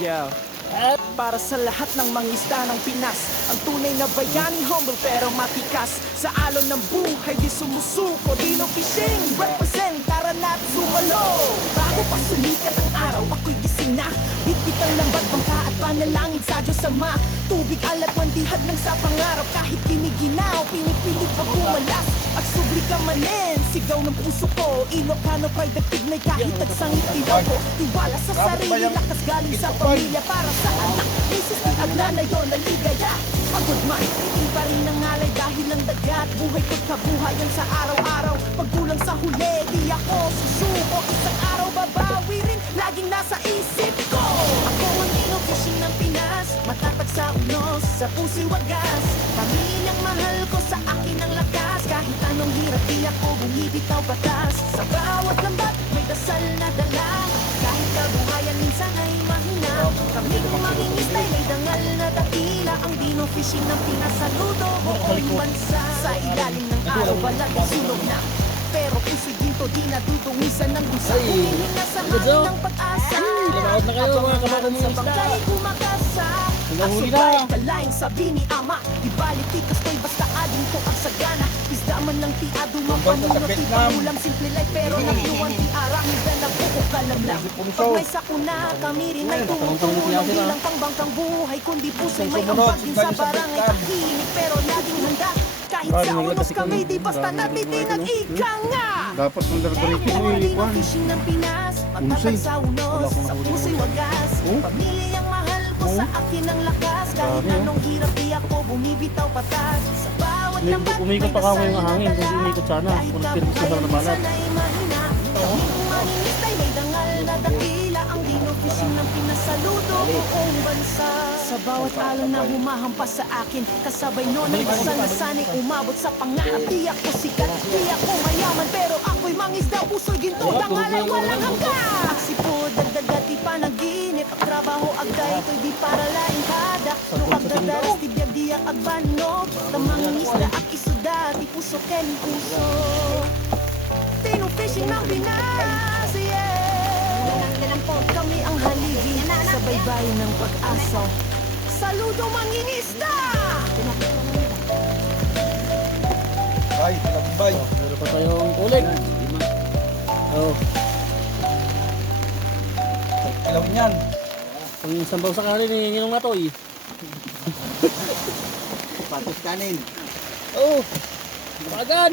Yeah. Para sa lahat ng mangisda ng Pinas, ang tunay na bayani, humble pero matikas. Sa alon ng buhay di sumusuko, Dino Fishing represent, tara na't sumalo. Bago pa sumikat ang araw, ako'y gising na. Bitbit ang lambat, bangka at panalangin sa Diyos Ama. Tubig alat, wandihag ng sa pangarap. Kahit kiniginaw, pinipilit pa bumalas. At subli ka manin, sigaw ng puso ko. Ilocano pride at tignay kahit nagsangit tinoko. Tiwala sa sarili, lakas galing sa pamilya. Para sa anak, misis ni Aglana yun, naligaya. Pagod man, itin pa rin ang alay dahil ang dagat. Buhay ko't kabuhayan sa araw-araw. Pagkulang sa huli, di ako susuko. Isang araw babawi rin, laging nasa isip ko. Ako ang Dino Fishing ng Pinas, matatag sa unos, sa puso'y wagas. Pamilyang mahal ko, sa akin ang lakas. Kahit anong hirap, di ako bumibitaw batas. Sa bawat lambat, may dasal na dala. Kahit kabuhayan minsan ay mahina, kaming mangingisday may dangal na dakila. Ang Dino Fishing ng Pinas, saludo buong bansa. Sa ilalim ng araw, balat ay sunog na. Pero puso'y ginto, di nadudungisan ng dusa. Humihin na sa hangin ng pag-asa. Labaot na kayo mga Habang sa bangkay kumakasa. At subay kalaing sabi ni Ama, di bali tikas ko'y basta ading ko ang sagana. Isda man lang ti adu mampamunot ti pangulam. Simple life pero nagtuwan ti arang. Hida na buko kalamlang. Pag may sakuna, kami rin ay tumutulong. Di lang pangbangkang buhay, kundi puso'y may ambag din sa barangay. Tahimik pero laging handa. Kahit sa unos kami, di basta nabitinag ika nga. Dapat underbreaking mo yung Dino Fishing ng Pinas, matatag sa unos, sa puso'y wagas. Pamilyang mahal ko, sa akin ang lakas. Kahit anong hirap, di ako bumibitaw patas. Sa bawat lambat, Umikot pa ako yung hangin, kung umikot sana. kahit Kung nagpirmis na kabuhayan na balat. minsan ay mahina. Kaming mangingisday, may dangal na dakila. Ang Dino Fishing ng Pinas, saludo buong bansa. Sa bawat alon na humahampas sa akin, kasabay nun ang dasal na sana'y umabot sa pangarap. Di ako sikat, di ako mayaman, pero ako'y mangisda, puso'y ginto, dangalay walang hanggan. Aksipod, dagdagat, di panaginip. Ang trabaho agday, ito'y di para laing kada. Nung agdadaras, tibiyag di ang agbano. Tamang isda at isuda, di puso ken puso. Dino Fishing ng Pinas, yeah. Kami ang haligi sa baybayin ng pag-asa. Saludo mangingisda! Bay, bay. Meron pa tayong uling. Oh, Ilawin yan. ang sambaw sa kanin, hinginong nga to eh. Patos kanin. Oh, tawagan!